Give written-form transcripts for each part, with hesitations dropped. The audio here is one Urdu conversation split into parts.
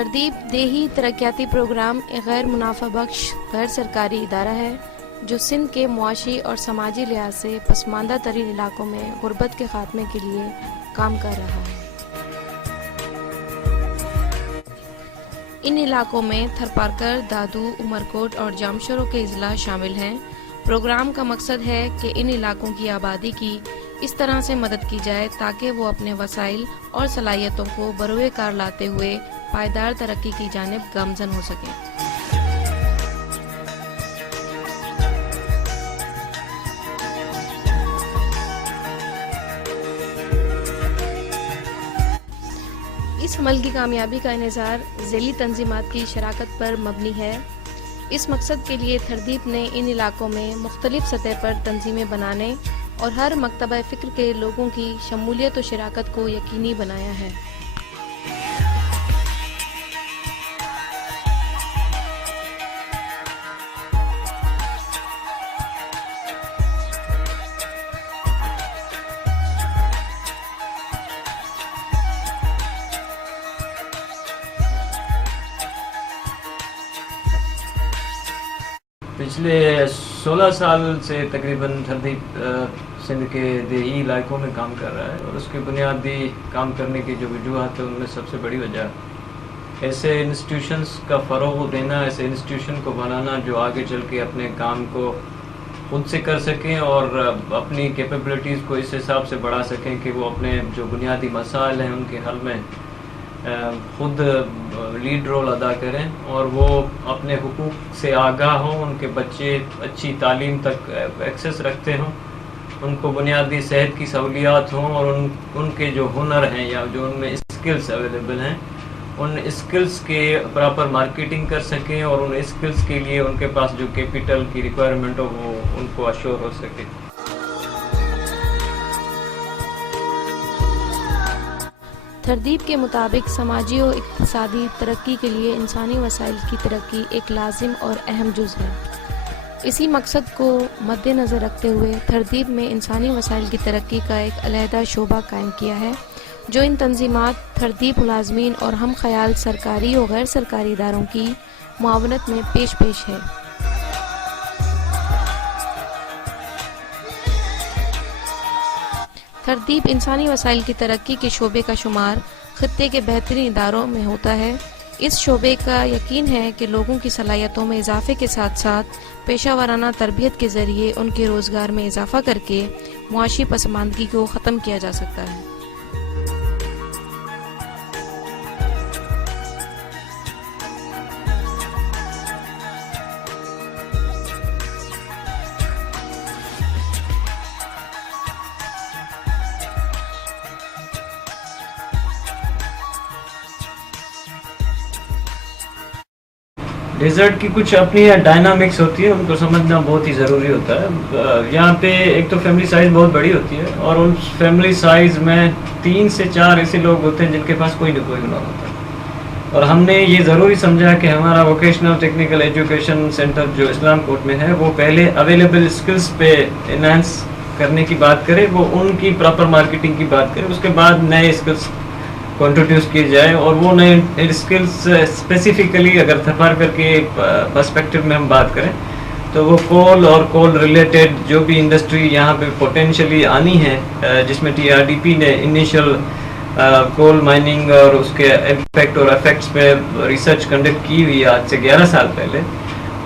تردیب دیہی ترقیاتی پروگرام ایک غیر منافع بخش غیر سرکاری ادارہ ہے جو سندھ کے معاشی اور سماجی لحاظ سے پسماندہ ترین علاقوں میں غربت کے خاتمے کے لیے کام کر رہا ہے۔ ان علاقوں میں تھرپارکر، دادو، عمرکوٹ اور جامشورو کے اضلاع شامل ہیں۔ پروگرام کا مقصد ہے کہ ان علاقوں کی آبادی کی اس طرح سے مدد کی جائے تاکہ وہ اپنے وسائل اور صلاحیتوں کو بروئے کار لاتے ہوئے پائیدار ترقی کی جانب گامزن ہو سکیں۔ اس عمل کی کامیابی کا انحصار ذیلی تنظیمات کی شراکت پر مبنی ہے۔ اس مقصد کے لیے تردیب نے ان علاقوں میں مختلف سطح پر تنظیمیں بنانے اور ہر مکتبہ فکر کے لوگوں کی شمولیت و شراکت کو یقینی بنایا ہے۔ پچھلے 16 سال سے تقریباً تردیب سندھ کے دیہی علاقوں میں کام کر رہا ہے، اور اس کے بنیادی کام کرنے کی جو وجوہات ہیں ان میں سب سے بڑی وجہ ایسے انسٹیٹیوشنز کا فروغ دینا، ایسے انسٹیٹیوشن کو بنانا جو آگے چل کے اپنے کام کو خود سے کر سکیں اور اپنی کیپیبلٹیز کو اس حساب سے بڑھا سکیں کہ وہ اپنے جو بنیادی مسائل ہیں ان کے حل میں خود لیڈ رول ادا کریں، اور وہ اپنے حقوق سے آگاہ ہوں، ان کے بچے اچھی تعلیم تک ایکسیس رکھتے ہوں، ان کو بنیادی صحت کی سہولیات ہوں، اور ان کے جو ہنر ہیں یا جو ان میں اسکلز اویلیبل ہیں ان اسکلز کے پراپر مارکیٹنگ کر سکیں، اور ان اسکلز کے لیے ان کے پاس جو کیپٹل کی ریکوائرمنٹ ہو وہ ان کو اشور ہو سکے۔ تردیب کے مطابق سماجی و اقتصادی ترقی کے لیے انسانی وسائل کی ترقی ایک لازم اور اہم جز ہے۔ اسی مقصد کو مد نظر رکھتے ہوئے تردیب میں انسانی وسائل کی ترقی کا ایک علیحدہ شعبہ قائم کیا ہے جو ان تنظیمات، تردیب ملازمین اور ہم خیال سرکاری و غیر سرکاری اداروں کی معاونت میں پیش ہے۔ تردیب انسانی وسائل کی ترقی کے شعبے کا شمار خطے کے بہترین اداروں میں ہوتا ہے۔ اس شعبے کا یقین ہے کہ لوگوں کی صلاحیتوں میں اضافے کے ساتھ ساتھ پیشہ ورانہ تربیت کے ذریعے ان کے روزگار میں اضافہ کر کے معاشی پسماندگی کو ختم کیا جا سکتا ہے۔ ڈیزرٹ کی کچھ اپنی ڈائنامکس ہوتی ہے، ان کو سمجھنا بہت ہی ضروری ہوتا ہے۔ یہاں پہ ایک تو فیملی سائز بہت بڑی ہوتی ہے، اور ان فیملی سائز میں 3 سے 4 ایسے لوگ ہوتے ہیں جن کے پاس کوئی نہ کوئی ہنر ہوتا ہے، اور ہم نے یہ ضروری سمجھا کہ ہمارا ووکیشنل ٹیکنیکل ایجوکیشن سینٹر جو اسلام کوٹ میں ہے وہ پہلے اویلیبل اسکلز پہ انہانس کرنے کی بات کرے، وہ ان کی پراپر مارکیٹنگ کی بات کرے، اس کے بعد نئے اسکلز کو انٹروڈیوس کیے جائے، اور وہ نئے اسکلز اسپیسیفکلی اگر تھرپارکر کے پرسپیکٹو میں ہم بات کریں تو وہ کول اور کول ریلیٹڈ جو بھی انڈسٹری یہاں پہ پوٹینشلی آنی ہے، جس میں TRDP نے انیشل کول مائننگ اور اس کے امپیکٹ اور افیکٹس پہ ریسرچ کنڈکٹ کی ہوئی ہے آج سے 11 سال پہلے،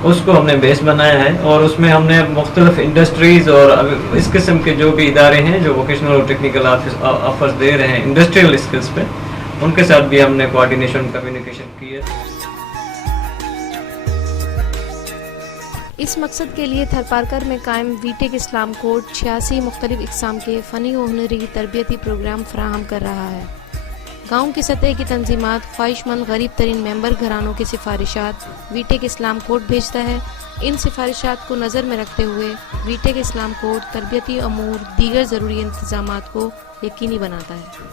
اس کو ہم نے بیس بنایا ہے، اور اس میں ہم نے مختلف انڈسٹریز اور اس قسم کے جو بھی ادارے ہیں جو ووکیشنل اور ٹیکنیکل آفرز دے رہے ہیں انڈسٹریل اسکلز پہ، ان کے ساتھ بھی ہم نے کوآرڈینیشن کمیونیکیشن کی ہے۔ اس مقصد کے لیے تھرپارکر میں قائم وی-ٹیک اسلام کوٹ 86 مختلف اقسام کے فنی و ہنری تربیتی پروگرام فراہم کر رہا ہے۔ گاؤں کی سطح کی تنظیمات خواہش مند غریب ترین ممبر گھرانوں کی سفارشات وی-ٹیک اسلام کوٹ بھیجتا ہے۔ ان سفارشات کو نظر میں رکھتے ہوئے وی-ٹیک اسلام کوٹ تربیتی امور دیگر ضروری انتظامات کو یقینی بناتا ہے۔